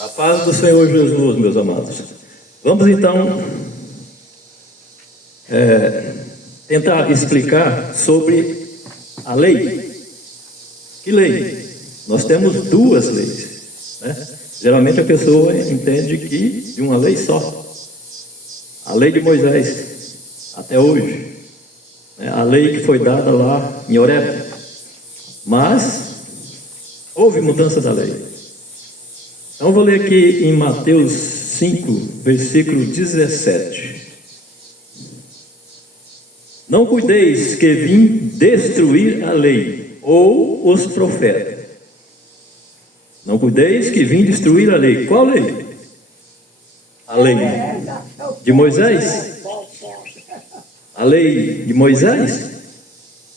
A paz do Senhor Jesus, meus amados. Vamos então tentar explicar sobre a lei. Que lei? Nós temos duas leis, né? Geralmente a pessoa entende que de uma lei só. A lei de Moisés, até hoje, né? A lei que foi dada lá em Horebe. Mas houve mudança da lei. Então vou ler aqui em Mateus 5, versículo 17. Não cuideis que vim destruir a lei ou os profetas. Não cuideis que vim destruir a lei. Qual lei? A lei de Moisés? A lei de Moisés?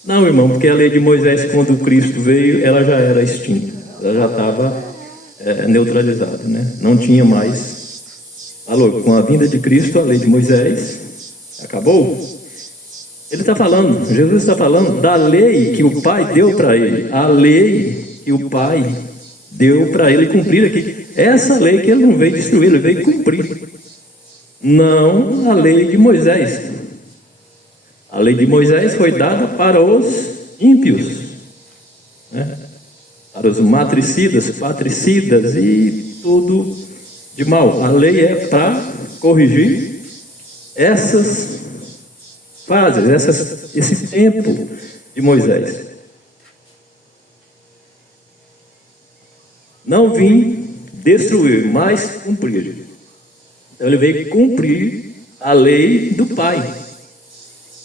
Não, irmão, porque a lei de Moisés, quando Cristo veio, ela já era extinta. Ela já estava neutralizada, né? Não tinha mais valor. Com a vinda de Cristo, a lei de Moisés acabou. Ele está falando, Jesus está falando da lei que o Pai deu para ele. A lei que o Pai deu para ele cumprir aqui. Essa lei que ele não veio destruir, ele veio cumprir. Não a lei de Moisés. A lei de Moisés foi dada para os ímpios, né? Para os matricidas, patricidas e tudo de mal. A lei é para corrigir essas fases, esse tempo de Moisés. Não vim destruir, mas cumprir. Então ele veio cumprir a lei do Pai.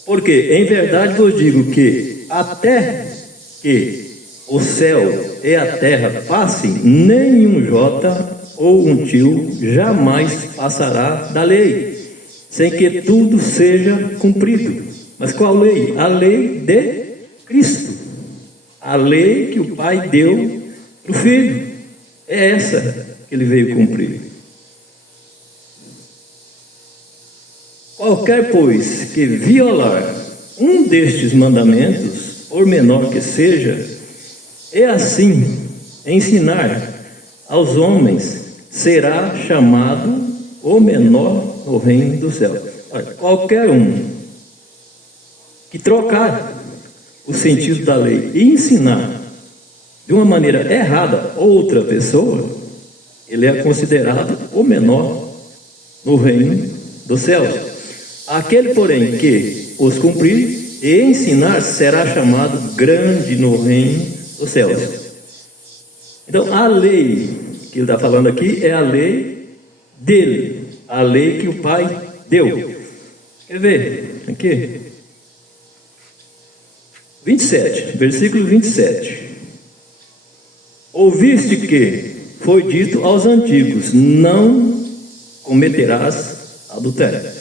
Porque, em verdade vos digo que até que o céu e a terra passem, nenhum jota ou um tio jamais passará da lei, sem que tudo seja cumprido. Mas qual lei? A lei de Cristo. A lei que o Pai deu para o Filho. É essa que ele veio cumprir. Qualquer, pois, que violar um destes mandamentos, por menor que seja, e assim ensinar aos homens, será chamado o menor no reino do céu. Qualquer um que trocar o sentido da lei e ensinar de uma maneira errada outra pessoa, ele é considerado o menor no reino do céu. Aquele, porém, que os cumprir e ensinar, será chamado grande no reino dos céus. Então, a lei que ele está falando aqui é a lei dele, a lei que o Pai deu. Quer ver? Aqui. 27, versículo 27. Ouviste que foi dito aos antigos: não cometerás adultério.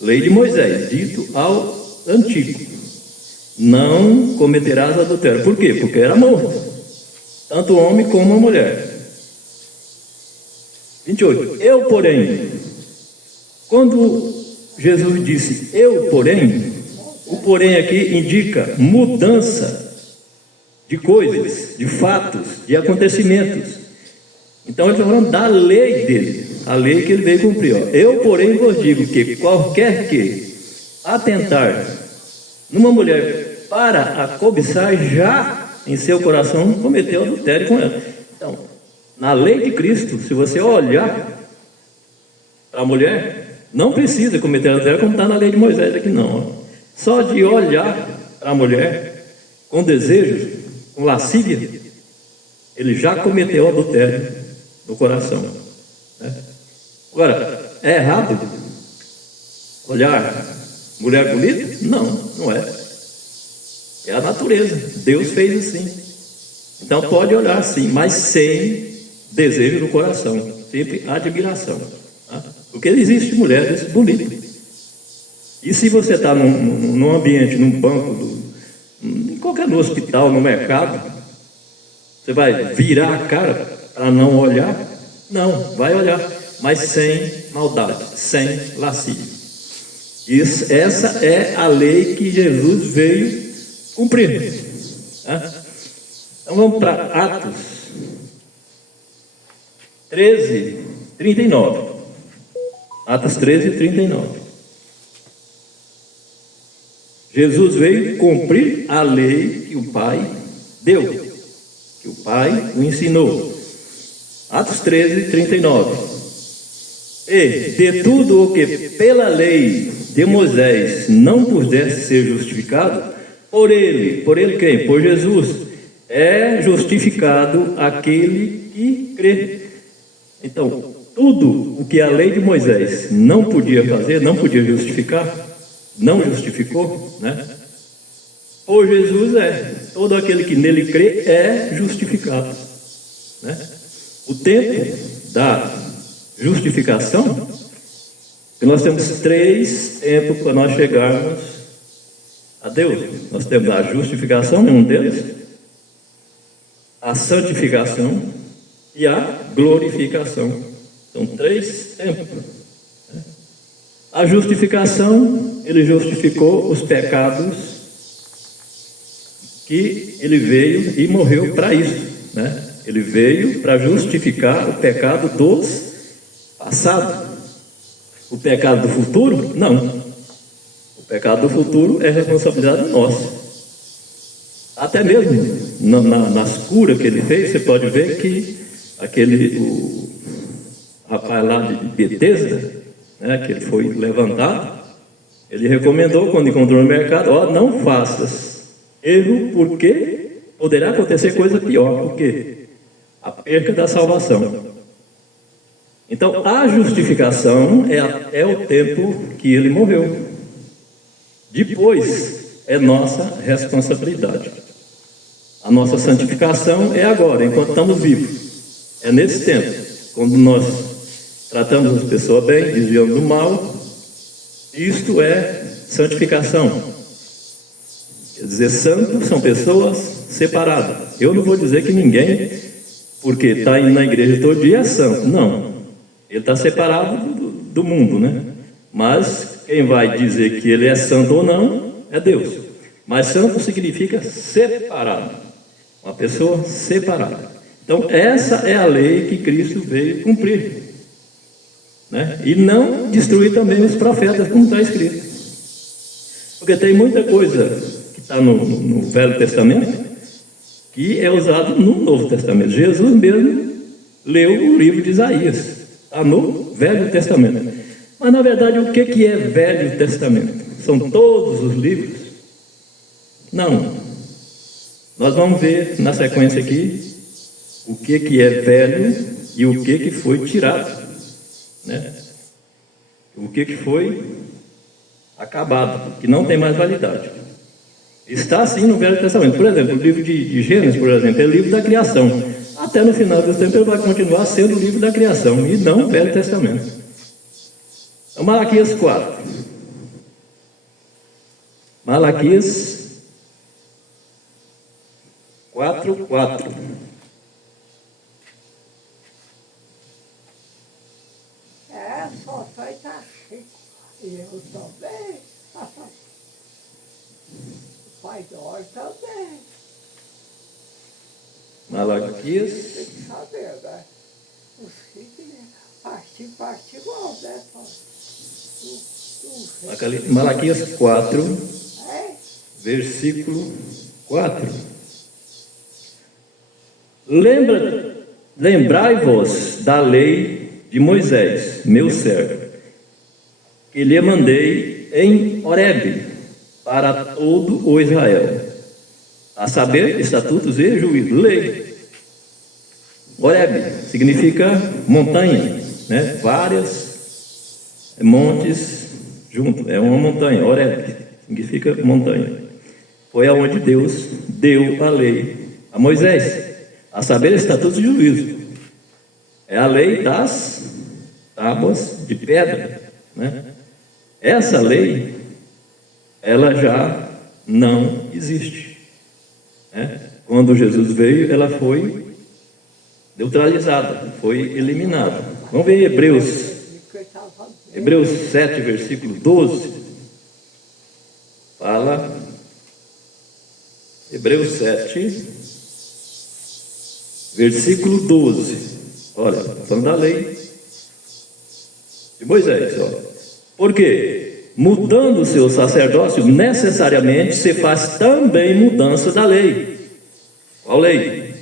Lei de Moisés, dito ao antigo: não cometerás adultério. Por quê? Porque era morto, tanto o homem como a mulher. 28. Eu, porém, quando Jesus disse eu, porém, o porém aqui indica mudança de coisas, de fatos, de acontecimentos. Então ele está falando da lei dele, a lei que ele veio cumprir. Eu, porém, vos digo que qualquer que atentar numa mulher para a cobiçar, já em seu coração cometeu adultério com ela. Então, na lei de Cristo, se você olhar para a mulher, não precisa cometer adultério como está na lei de Moisés aqui não. Só de olhar para a mulher com desejo, com lascívia, ele já cometeu adultério no coração, né? Agora, é errado olhar mulher bonita? Não, não é. É a natureza, Deus fez assim. Então pode olhar sim, mas sem desejo no coração, sempre admiração, tá? Porque existe mulheres bonitas. E se você está num ambiente, num banco, em qualquer no hospital, no mercado, você vai virar a cara para não olhar? Não, vai olhar, mas sem maldade, sem lascívia. Essa é a lei que Jesus veio cumprir, tá? Então vamos para Atos, 13, 39. Atos 13, 39. Jesus veio cumprir a lei que o Pai deu, que o Pai o ensinou. Atos 13, 39. E de tudo o que pela lei de Moisés não pudesse ser justificado, por ele quem? Por Jesus, é justificado aquele que crê. Então, tudo o que a lei de Moisés não podia fazer, não podia justificar, não justificou, né? Por Jesus todo aquele que nele crê é justificado, né? O tempo da justificação, que nós temos 3 tempos para nós chegarmos a Deus. Nós temos a justificação, um deles, a santificação e a glorificação. São 3 tempos. A justificação, ele justificou os pecados que ele veio e morreu para isso, né? Ele veio para justificar o pecado dos passados. O pecado do futuro, não. O pecado do futuro é responsabilidade nossa. Até mesmo nas curas que ele fez, você pode ver que o rapaz lá de Betesda, né, que ele foi levantado, ele recomendou quando encontrou no mercado: não faças erro, porque poderá acontecer coisa pior, porque a perca da salvação. Então, a justificação é o tempo que ele morreu. Depois é nossa responsabilidade. A nossa santificação é agora, enquanto estamos vivos. É nesse tempo, quando nós tratamos as pessoas bem, desviamos do mal. Isto é santificação. Quer dizer, santos são pessoas separadas. Eu não vou dizer que ninguém, porque está indo na igreja todo dia, é santo. Não. Ele está separado do mundo, né? Mas quem vai dizer que ele é santo ou não é Deus. Mas santo significa separado. Uma pessoa separada. Então, essa é a lei que Cristo veio cumprir, né? E não destruir também os profetas, como está escrito. Porque tem muita coisa que está no Velho Testamento que é usado no Novo Testamento. Jesus mesmo leu o livro de Isaías. Está no Velho Testamento. Mas, na verdade, o que é Velho Testamento? São todos os livros? Não. Nós vamos ver na sequência aqui o que é velho e o que foi tirado, né? O que foi acabado, que não tem mais validade. Está assim no Velho Testamento. Por exemplo, o livro de Gênesis, por exemplo, é o livro da criação. Até no final do tempo ele vai continuar sendo o livro da criação e não o Velho Testamento. Então, Malaquias 4. Malaquias 4:4. Só tá chique. E eu também. O pai do Or também. Malaquias. Tem que saber, né? Os chiques, parte igual, né? Malaquias 4, É? versículo 4. Lembrai-vos da lei de Moisés, meu servo, que lhe mandei em Horebe para todo o Israel, a saber, estatutos e juízo, lei. Horebe significa montanha, né? Várias montes junto, é uma montanha. Horebe significa montanha. Foi aonde Deus deu a lei a Moisés, a saber, estatutos e juízo. É a lei das tábuas de pedra, né? Essa lei, ela já não existe, né? Quando Jesus veio, ela foi neutralizada, foi eliminada. Vamos ver Hebreus 7, versículo 12. Fala, Hebreus 7, versículo 12. Olha, falando da lei de Moisés, olha. Por quê? Mudando o seu sacerdócio, necessariamente se faz também mudança da lei. Qual lei?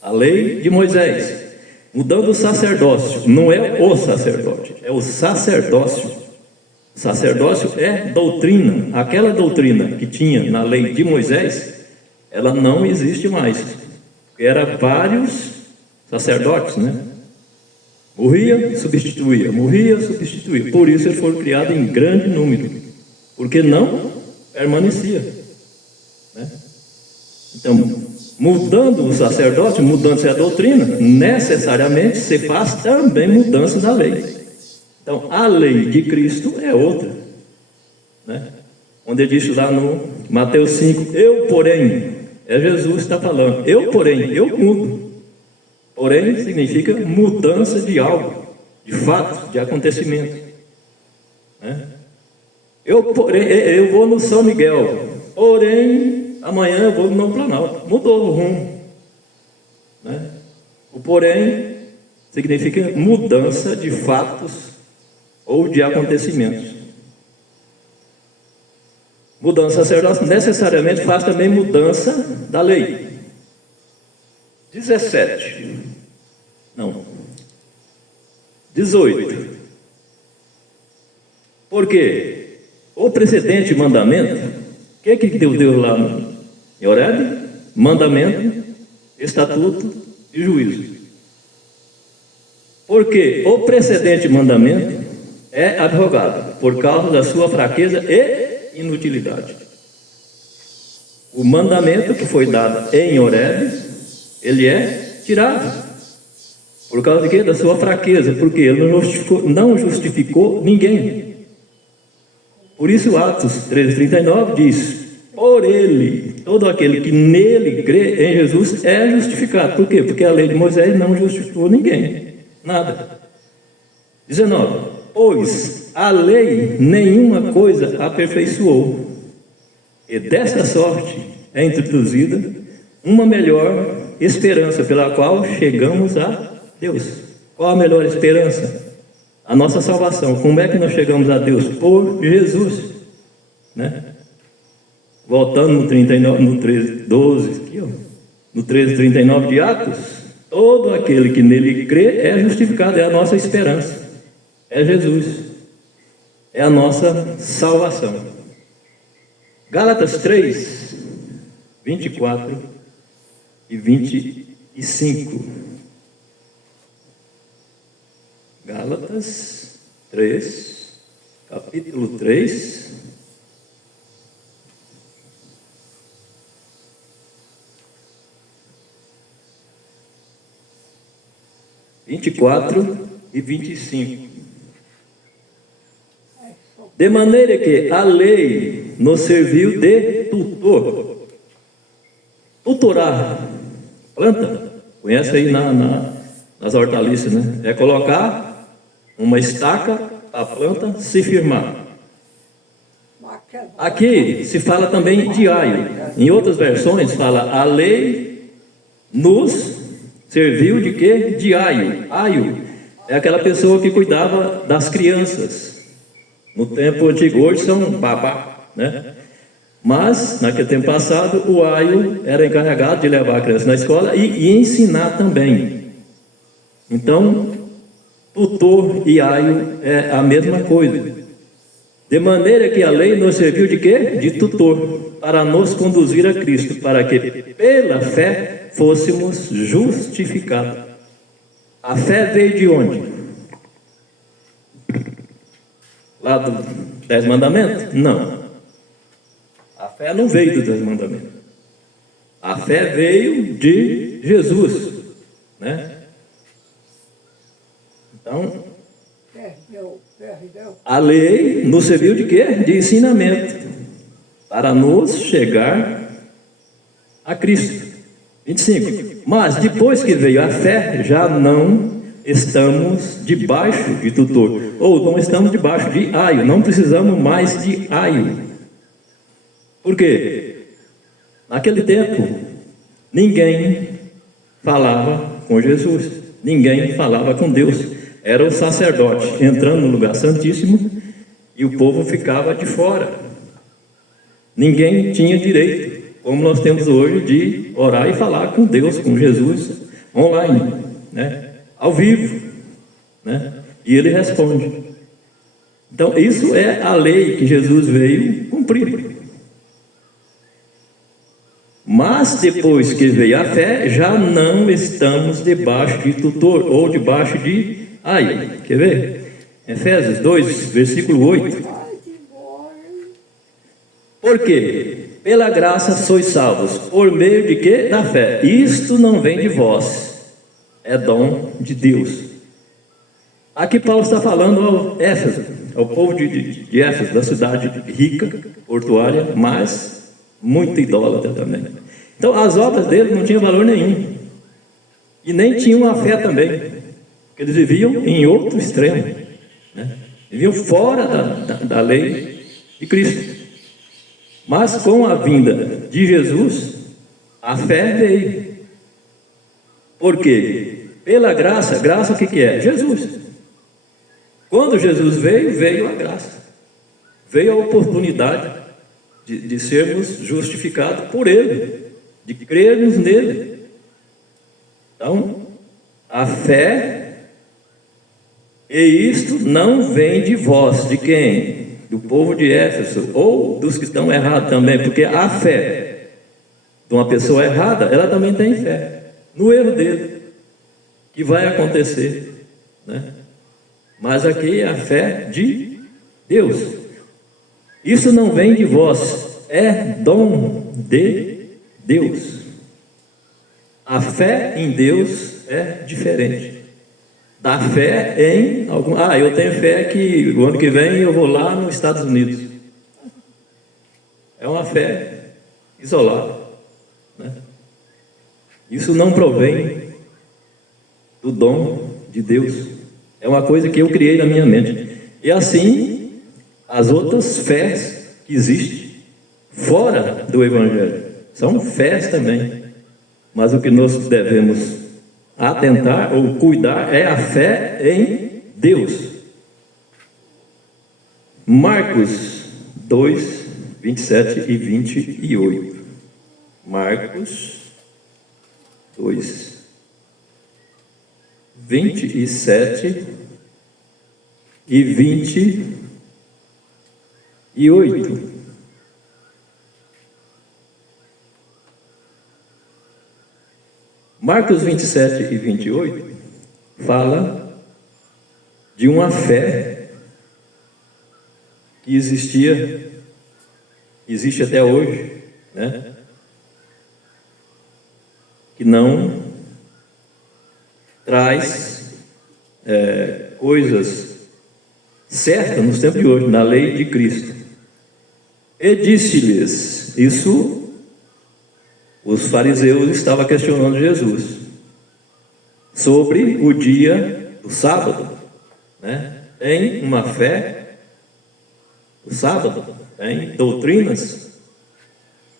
A lei de Moisés. Mudando o sacerdócio, não é o sacerdote, é o sacerdócio. Sacerdócio é doutrina. Aquela doutrina que tinha na lei de Moisés, ela não existe mais. Era vários sacerdotes, né? Morria, substituía, morria, substituía. Por isso eles foram criados em grande número, porque não permanecia, né? Então, mudando o sacerdócio, mudando-se a doutrina, necessariamente se faz também mudança da lei. Então, a lei de Cristo é outra, né? Onde ele diz lá no Mateus 5, eu porém, é Jesus que está falando, eu porém, eu mudo. Porém, significa mudança de algo, de fato, de acontecimento, né? Eu vou no São Miguel, porém, amanhã eu vou no Planalto. Mudou o rumo, né? O porém significa mudança de fatos ou de acontecimentos. Mudança sacerdócio necessariamente faz também mudança da lei. 18. Por quê? O precedente mandamento, o que Deus lá em Horebe? Mandamento, estatuto e juízo. Porque o precedente mandamento é abrogado por causa da sua fraqueza e inutilidade. O mandamento que foi dado em Horebe, ele é tirado. Por causa de quê? Da sua fraqueza, porque ele não justificou ninguém. Por isso Atos 13:39 diz, por ele, todo aquele que nele crê em Jesus é justificado. Por quê? Porque a lei de Moisés não justificou ninguém, nada. 19, pois a lei nenhuma coisa aperfeiçoou, e desta sorte é introduzida uma melhor esperança, pela qual chegamos a Deus. Qual a melhor esperança? A nossa salvação. Como é que nós chegamos a Deus? Por Jesus, né? Voltando no 39, no 13:12, aqui, ó, no 13:39 de Atos, todo aquele que nele crê é justificado, é a nossa esperança, é Jesus, é a nossa salvação. Gálatas 3:24 e 25. Gálatas 3, capítulo 3, vinte e 25. De maneira que a lei nos serviu de tutor. Tutorar planta, conhece aí nas hortaliças, né? É colocar uma estaca para a planta se firmar. Aqui se fala também de aio. Em outras versões fala a lei nos serviu de quê? De aio. Aio é aquela pessoa que cuidava das crianças. No tempo antigo, hoje são babá, né? Mas, naquele tempo passado, o aio era encarregado de levar a criança na escola e ensinar também. Então, tutor e aio é a mesma coisa. De maneira que a lei nos serviu de quê? De tutor, para nos conduzir a Cristo, para que pela fé fôssemos justificados. A fé veio de onde? Lá dos 10 mandamentos? Não. A fé não veio dos 10 mandamentos. A fé veio de Jesus, né? Então, a lei nos serviu de quê? De ensinamento, para nos chegar a Cristo. 25. Mas depois que veio a fé, já não estamos debaixo de tutor, ou não estamos debaixo de aio, não precisamos mais de aio. Por quê? Naquele tempo, ninguém falava com Jesus. ninguém falava com Deus. Era o sacerdote entrando no lugar santíssimo e o povo ficava de fora. Ninguém tinha direito, como nós temos hoje, de orar e falar com Deus, com Jesus, online, né? Ao vivo, né? E ele responde. Então, isso é a lei que Jesus veio cumprir. Mas depois que veio a fé, já não estamos debaixo de tutor ou debaixo de aio. Quer ver? Efésios 2, versículo 8. Por quê? Pela graça sois salvos. Por meio de quê? Da fé. Isto não vem de vós. É dom de Deus. Aqui Paulo está falando ao Éfeso, ao povo de Éfeso, da cidade rica, portuária, mas muito idólatra também. Então as obras dele não tinham valor nenhum. E nem tinham a fé também. Porque eles viviam em outro extremo, né? Viviam fora da lei de Cristo. Mas com a vinda de Jesus, a fé veio. Por quê? Pela graça. Graça o que é? Jesus. Quando Jesus veio, veio a graça. Veio a oportunidade de sermos justificados por Ele, de crermos nele. Então, a fé, e isto não vem de vós, de quem? Do povo de Éfeso, ou dos que estão errados também, porque a fé de uma pessoa errada, ela também tem fé no erro dele, que vai acontecer, né? Mas aqui é a fé de Deus. Isso não vem de vós, é dom de Deus. A fé em Deus é diferente da fé em algum... eu tenho fé que o ano que vem eu vou lá nos Estados Unidos. É uma fé isolada, né? Isso não provém do dom de Deus. É uma coisa que eu criei na minha mente. E assim, as outras fés que existem fora do Evangelho são fés também. Mas o que nós devemos atentar ou cuidar é a fé em Deus. Marcos 2, 27 e 28. Marcos 2, 27 e 28. Marcos 27 e 28 fala de uma fé que existe até hoje, né? Que não traz coisas certas nos tempos de hoje, na lei de Cristo. E disse-lhes, isso os fariseus estavam questionando Jesus sobre o dia do sábado, né? Tem uma fé do sábado, tem doutrinas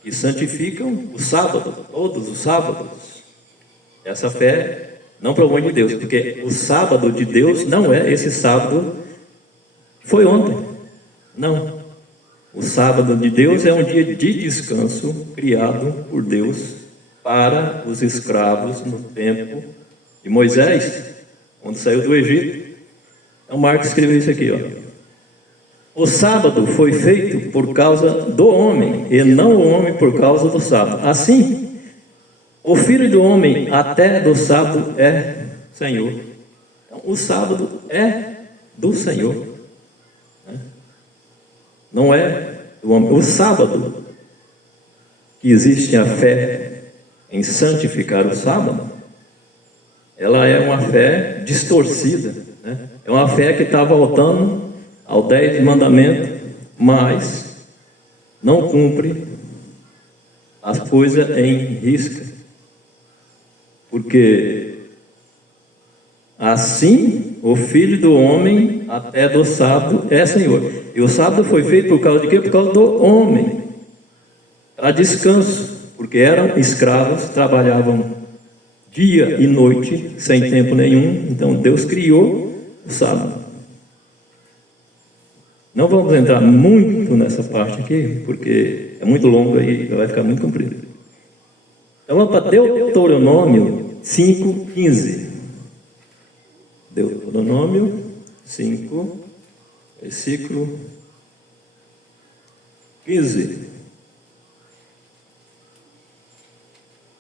que santificam o sábado, todos os sábados. Essa fé não provém de Deus, porque o sábado de Deus não é esse sábado que foi ontem, não. O sábado de Deus é um dia de descanso criado por Deus para os escravos no tempo de Moisés, quando saiu do Egito. Então Marcos escreveu isso aqui, ó. O sábado foi feito por causa do homem, e não o homem por causa do sábado. Assim, o Filho do Homem até do sábado é Senhor. Então, o sábado é do Senhor. Não é do homem. O sábado, que existe a fé em santificar o sábado, ela é uma fé distorcida, né? É uma fé que está voltando ao 10 mandamento, mas não cumpre as coisas em risca. Porque assim o Filho do Homem até do sábado é Senhor. E o sábado foi feito por causa de quê? Por causa do homem. Para descanso, porque eram escravos, trabalhavam dia e noite, sem tempo nenhum. Então Deus criou o sábado. Não vamos entrar muito nessa parte aqui, porque é muito longa e vai ficar muito comprido. Então vamos para Deuteronômio 5:15. Deuteronômio 5, versículo 15.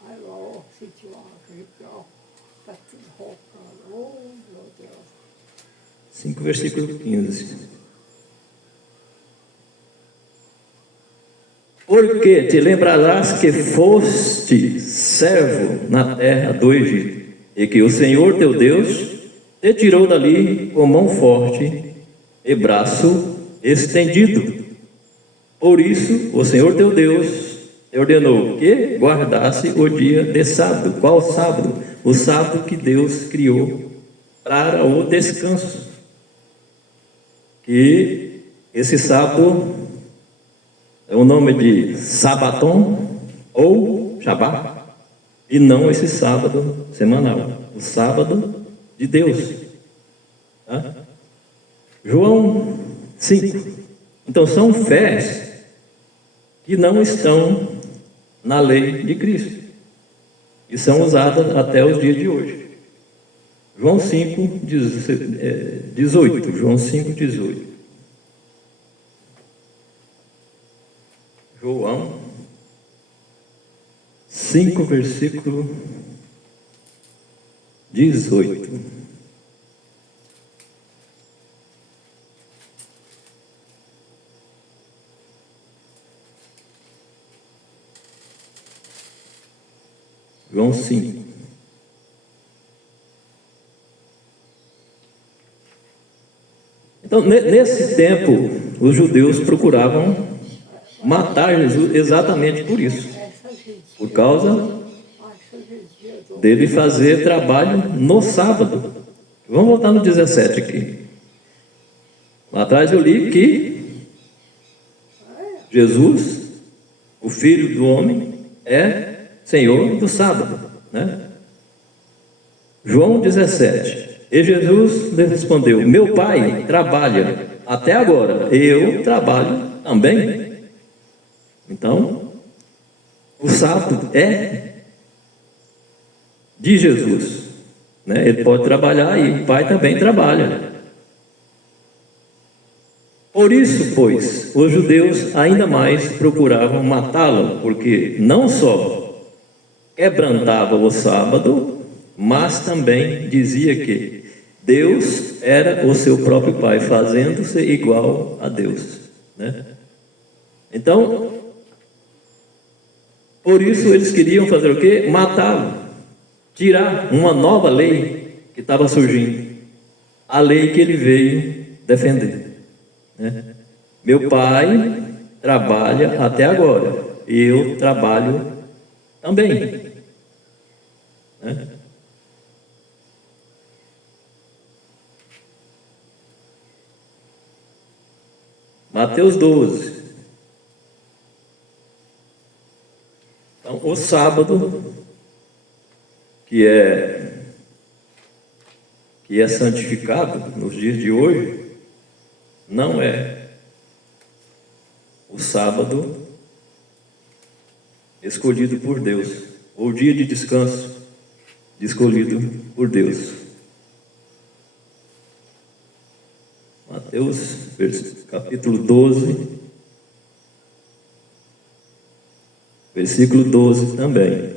Aí, ó, sentiu uma gripe, ó, tá tudo roncando. Oh, meu Deus. 5, versículo 15. Porque te lembrarás que foste servo na terra do Egito, e que o Senhor teu Deus te tirou dali com mão forte e braço estendido. Por isso, o Senhor teu Deus te ordenou que guardasse o dia de sábado. Qual sábado? O sábado que Deus criou para o descanso. E esse sábado é o nome de Sabaton ou Shabbat, e não esse sábado semanal, o sábado de Deus. Tá? João 5. Então são fés que não estão na lei de Cristo e são usadas até os dias de hoje. João 5, 18. João 5, 18. João 5, versículo 18. João 5. Então, nesse tempo, os judeus procuravam matar Jesus exatamente por isso, por causa dele fazer trabalho no sábado. Vamos voltar no 17 aqui. Lá atrás eu li que Jesus, o Filho do Homem, é Senhor do sábado, né? João 17. E Jesus lhe respondeu: meu Pai trabalha até agora, eu trabalho também. Então, o sábado é de Jesus, né? Ele pode trabalhar e o Pai também trabalha. Por isso, pois, os judeus ainda mais procuravam matá-lo, porque não só quebrantava o sábado, mas também dizia que Deus era o seu próprio Pai, fazendo-se igual a Deus, né? Então, por isso eles queriam fazer o quê? Matá-lo, tirar uma nova lei que estava surgindo, a lei que ele veio defender, né? Meu Pai trabalha até agora, eu trabalho também, né? Mateus 12. Então, o sábado, que é santificado nos dias de hoje, não é o sábado escolhido por Deus, ou dia de descanso escolhido por Deus. Mateus, capítulo 12, versículo 12 também.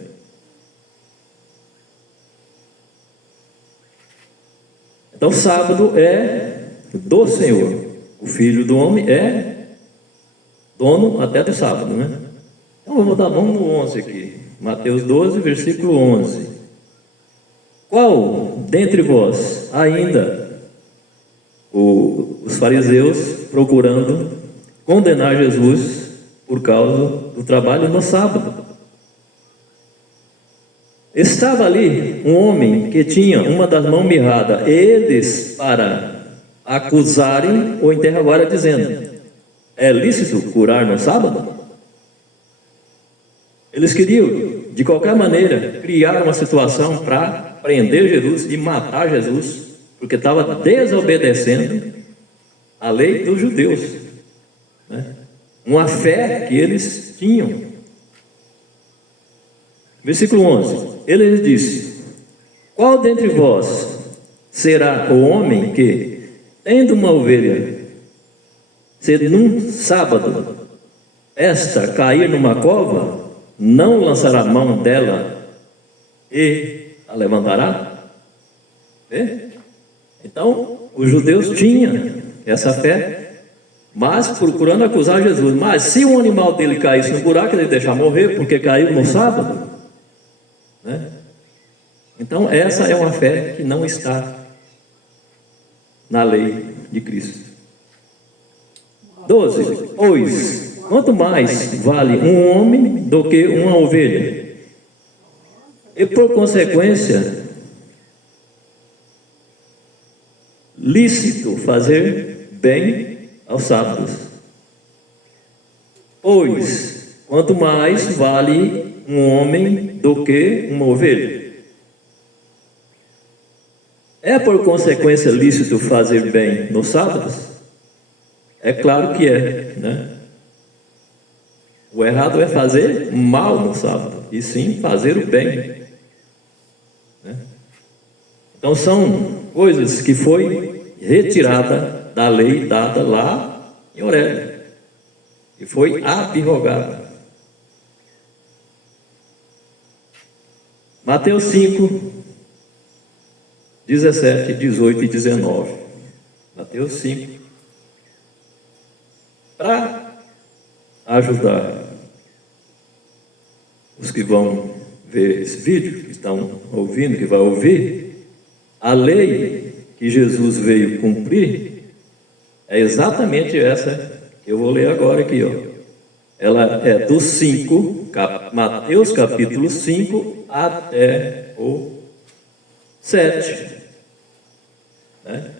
Então, sábado é do Senhor. O Filho do Homem é dono até do sábado, né? Então, vamos dar mão no 11 aqui. Mateus 12, versículo 11. Qual dentre vós ainda os fariseus procurando condenar Jesus por causa do trabalho no sábado? Estava ali um homem que tinha uma das mãos mirradas. Eles, para acusarem, o interrogaram dizendo: é lícito curar no sábado? Eles queriam, de qualquer maneira, criar uma situação para prender Jesus e matar Jesus, porque estava desobedecendo a lei dos judeus, né? Uma fé que eles tinham. Versículo 11, ele lhes disse: qual dentre vós será o homem que, tendo uma ovelha, se num sábado esta cair numa cova, não lançará mão dela e a levantará? Então, os judeus tinham essa fé, mas procurando acusar Jesus. Mas se o animal dele caísse no buraco, ele deixar morrer, porque caiu no sábado, né? Então, essa é uma fé que não está na lei de Cristo. 12. Pois, quanto mais vale um homem do que uma ovelha? E por consequência, lícito fazer bem aos sábados. Pois, quanto mais vale um homem do que uma ovelha? É por consequência lícito fazer bem nos sábados? É claro que é, né? O errado é fazer mal no sábado, e sim fazer o bem, né? Então são coisas que foi retirada da lei dada lá em Horebe, e foi abrogada. Mateus 5, 17, 18 e 19. Mateus 5. Para ajudar os que vão ver esse vídeo, que estão ouvindo, que vai ouvir, a lei que Jesus veio cumprir é exatamente essa que eu vou ler agora aqui, ó. Ela é do 5, Mateus capítulo 5 até o 7, né?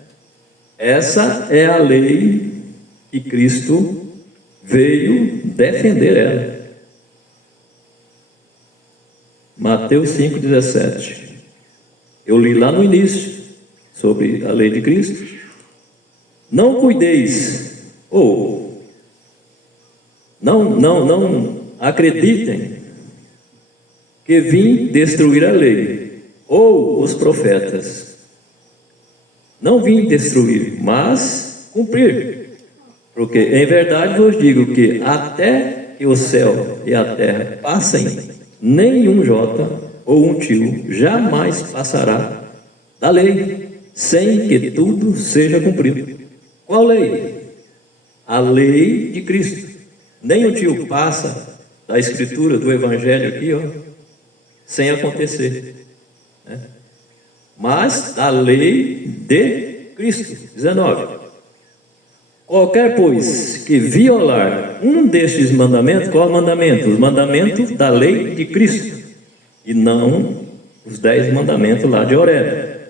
Essa é a lei que Cristo veio defender ela. Mateus 5,17. Eu li lá no início sobre a lei de Cristo. Não cuideis, ou não acreditem que vim destruir a lei ou os profetas. Não vim destruir, mas cumprir. Porque em verdade vos digo que até que o céu e a terra passem, nenhum jota ou um tio jamais passará da lei, sem que tudo seja cumprido. Qual lei? A lei de Cristo. Nem um tio passa da escritura, do evangelho aqui, ó, sem acontecer, né? Mas da lei de Cristo. 19. Qualquer, pois, que violar um destes mandamentos, qual é o mandamento? Os mandamentos da lei de Cristo, e não os 10 mandamentos lá de Horebe.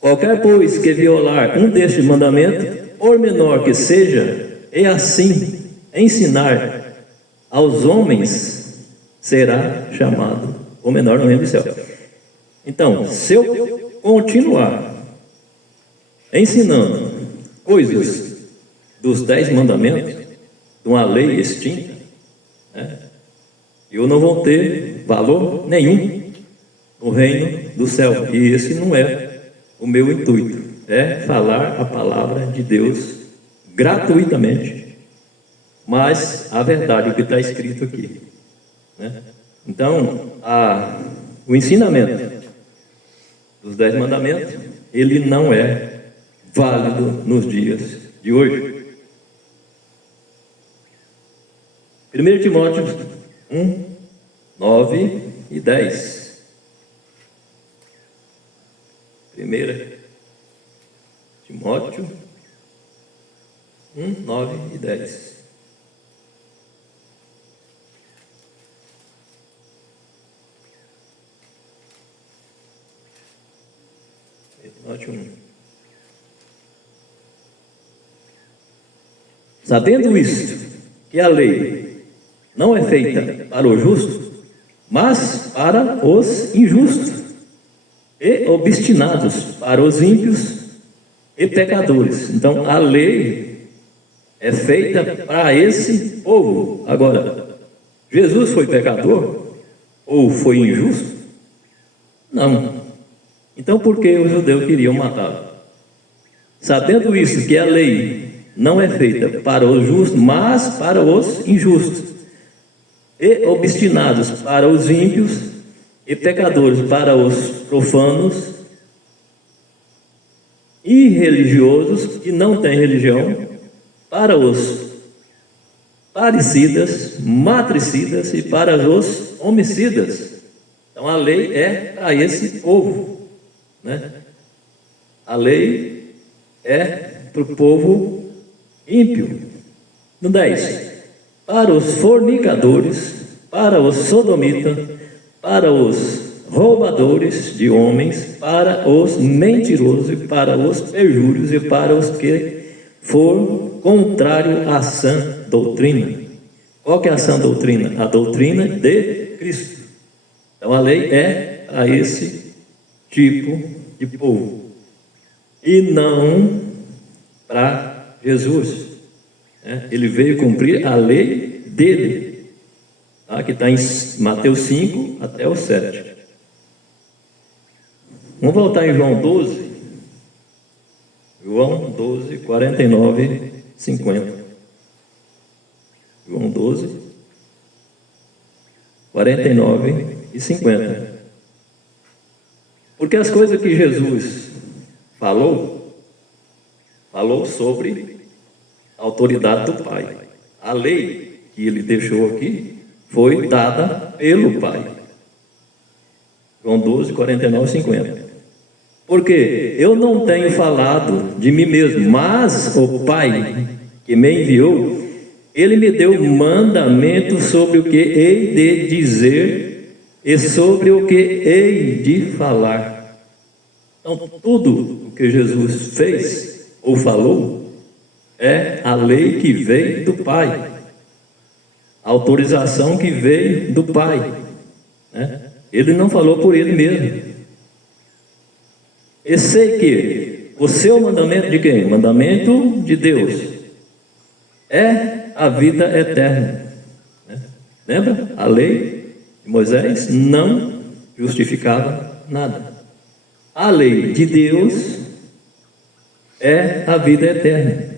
Qualquer, pois, que violar um destes mandamentos, por menor que seja, e assim ensinar aos homens, será chamado o menor no reino do céu. Então, se eu continuar ensinando coisas dos 10 mandamentos, de uma lei extinta, né, eu não vou ter valor nenhum no reino do céu. E esse não é o meu intuito. É falar a palavra de Deus gratuitamente, mas a verdade, o que está escrito aqui, né? Então, o ensinamento dos 10 mandamentos, ele não é válido nos dias de hoje. 1 Timóteo 1, 9 e 10. 1 Timóteo 1, 9 e 10. Timóteo 1. Sabendo isto, que a lei não é feita para o justo, mas para os injustos, e obstinados, para os ímpios e pecadores. Então, a lei é feita para esse povo. Agora, Jesus foi pecador? Ou foi injusto? Não. Então, por que os judeus queriam matá-lo? Sabendo isso, que a lei não é feita para os justos, mas para os injustos, e obstinados para os ímpios, e pecadores para os profanos, irreligiosos, que não têm religião, para os parricidas, matricidas e para os homicidas. Então a lei é para esse povo, né? A lei é para o povo ímpio. No 10, para os fornicadores, para os sodomitas, para os roubadores de homens, para os mentirosos, e para os perjúrios, e para os que for contrário à sã doutrina. Qual que é a sã doutrina? A doutrina de Cristo. Então a lei é a esse tipo de povo, e não para Jesus, né? Ele veio cumprir a lei dele, tá? Que está em Mateus 5 até o 7. Vamos voltar em João 12. João 12, 49, 50. João 12, 49 e 50. Porque as coisas que Jesus falou sobre a autoridade do Pai. A lei que ele deixou aqui foi dada pelo Pai. João 12, 49 e 50. Porque eu não tenho falado de mim mesmo, mas o Pai que me enviou, ele me deu mandamento sobre o que hei de dizer e sobre o que hei de falar. Então, tudo o que Jesus fez ou falou é a lei que veio do Pai, a autorização que veio do Pai, né? Ele não falou por ele mesmo. E sei que o seu mandamento de quem? Mandamento de Deus é a vida eterna, né? Lembra? A lei de Moisés não justificava nada. A lei de Deus é a vida eterna.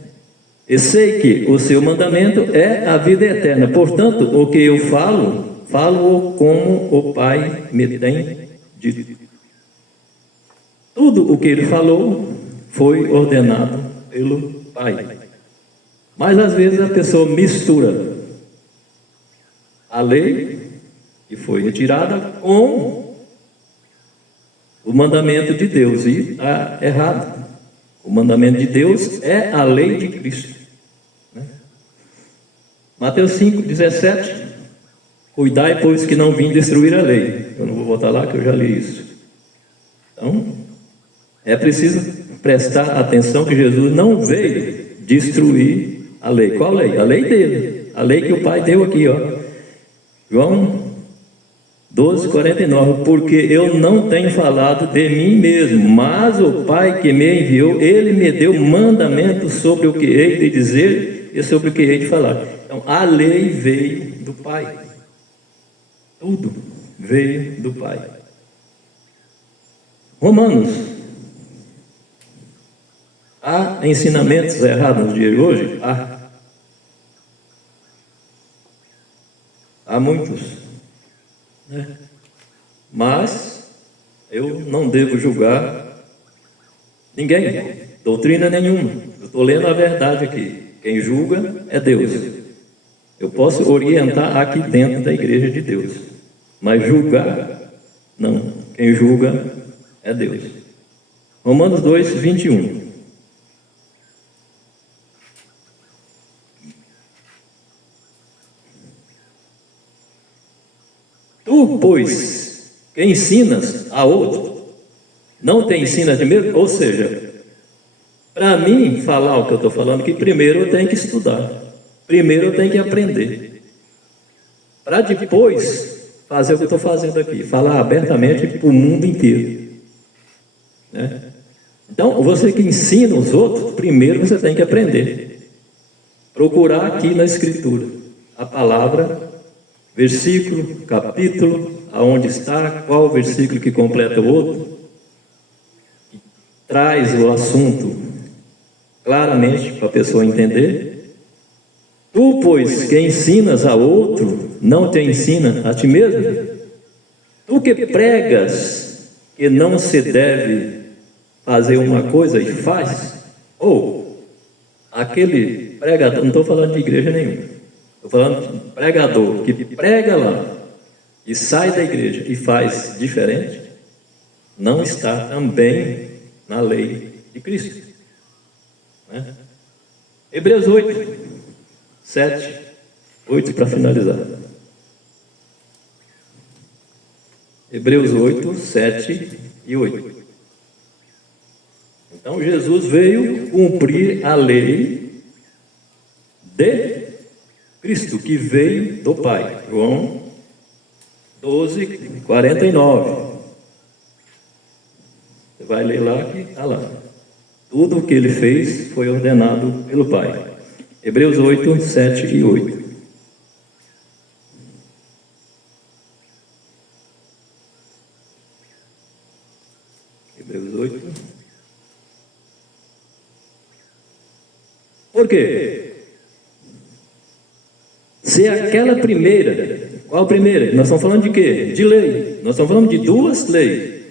E sei que o seu mandamento é a vida eterna. Portanto, o que eu falo, falo como o Pai me tem dito. Tudo o que ele falou foi ordenado pelo Pai. Mas às vezes a pessoa mistura a lei que foi retirada com o mandamento de Deus, e está errado. O mandamento de Deus é a lei de Cristo, né? Mateus 5, 17. Cuidai, pois, que não vim destruir a lei. Eu não vou voltar lá, que eu já li isso. Então, é preciso prestar atenção que Jesus não veio destruir a lei. Qual lei? A lei dele. A lei que o Pai deu aqui, ó. João 12, 49. Porque eu não tenho falado de mim mesmo, mas o Pai que me enviou, ele me deu mandamento sobre o que hei de dizer e sobre o que hei de falar. Então, a lei veio do Pai. Tudo veio do Pai. Romanos. Há ensinamentos errados no dia de hoje? Há muitos, né? Mas eu não devo julgar ninguém, doutrina nenhuma. Eu estou lendo a verdade aqui. Quem julga é Deus. Eu posso orientar aqui dentro da igreja de Deus, mas julgar, não. Quem julga é Deus. Romanos 2, 21. Tu, pois, que ensinas a outro, não te ensinas de mesmo? Ou seja, para mim falar o que eu estou falando, que primeiro eu tenho que estudar, primeiro eu tenho que aprender. para depois fazer o que eu estou fazendo aqui, falar abertamente para o mundo inteiro. Né? Então, você que ensina os outros, primeiro você tem que aprender. Procurar aqui na Escritura a palavra, versículo, capítulo, aonde está, qual versículo que completa o outro, traz o assunto claramente para a pessoa entender. Tu, pois, que ensinas a outro, não te ensina a ti mesmo? Tu que pregas que não se deve fazer uma coisa e faz? Ou aquele pregador, não estou falando de igreja nenhuma, estou falando de pregador que prega lá e sai da igreja e faz diferente, não está também na lei de Cristo. Né? Hebreus 8, 7, 8 para finalizar. Hebreus 8, 7 e 8. Então Jesus veio cumprir a lei de Cristo, que veio do Pai. João 12, 49. Você vai ler lá que está lá. Tudo o que ele fez foi ordenado pelo Pai. Hebreus 8, 7 e 8. Hebreus 8. Por quê? Se aquela primeira, qual primeira? Nós estamos falando de quê? De lei. Nós estamos falando de duas leis.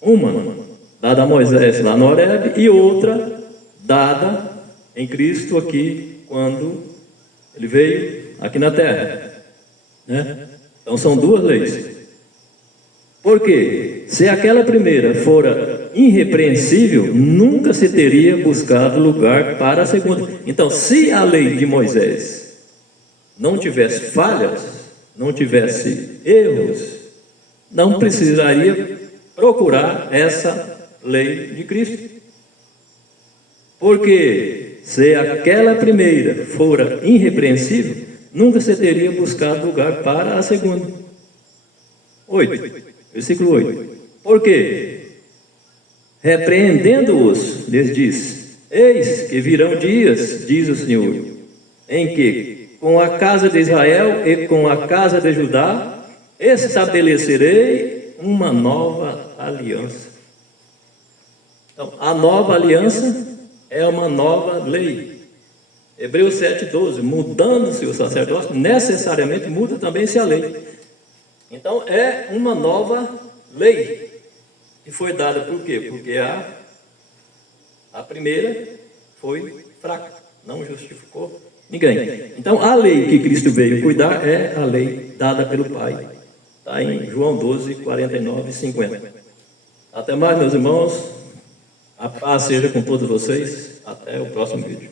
Uma dada a Moisés lá no Horebe e outra dada em Cristo aqui, quando ele veio aqui na terra. Né? Então são duas leis. Por quê? Se aquela primeira fora irrepreensível, nunca se teria buscado lugar para a segunda. Então, se a lei de Moisés não tivesse falhas, não tivesse erros, não precisaria procurar essa lei de Cristo. Porque se aquela primeira fora irrepreensível, nunca se teria buscado lugar para a segunda. 8, versículo 8. Por quê? Repreendendo-os, lhes diz: eis que virão dias, diz o Senhor, em que com a casa de Israel e com a casa de Judá estabelecerei uma nova aliança. Então, a nova aliança é uma nova lei. Hebreus 7,12, mudando-se o sacerdócio, necessariamente muda também-se a lei. Então, é uma nova lei, que foi dada por quê? Porque a primeira foi fraca, não justificou ninguém. Então, a lei que Cristo veio cuidar é a lei dada pelo Pai. Está em João 12, 49 e 50. Até mais, meus irmãos. A paz seja com todos vocês. Até o próximo vídeo.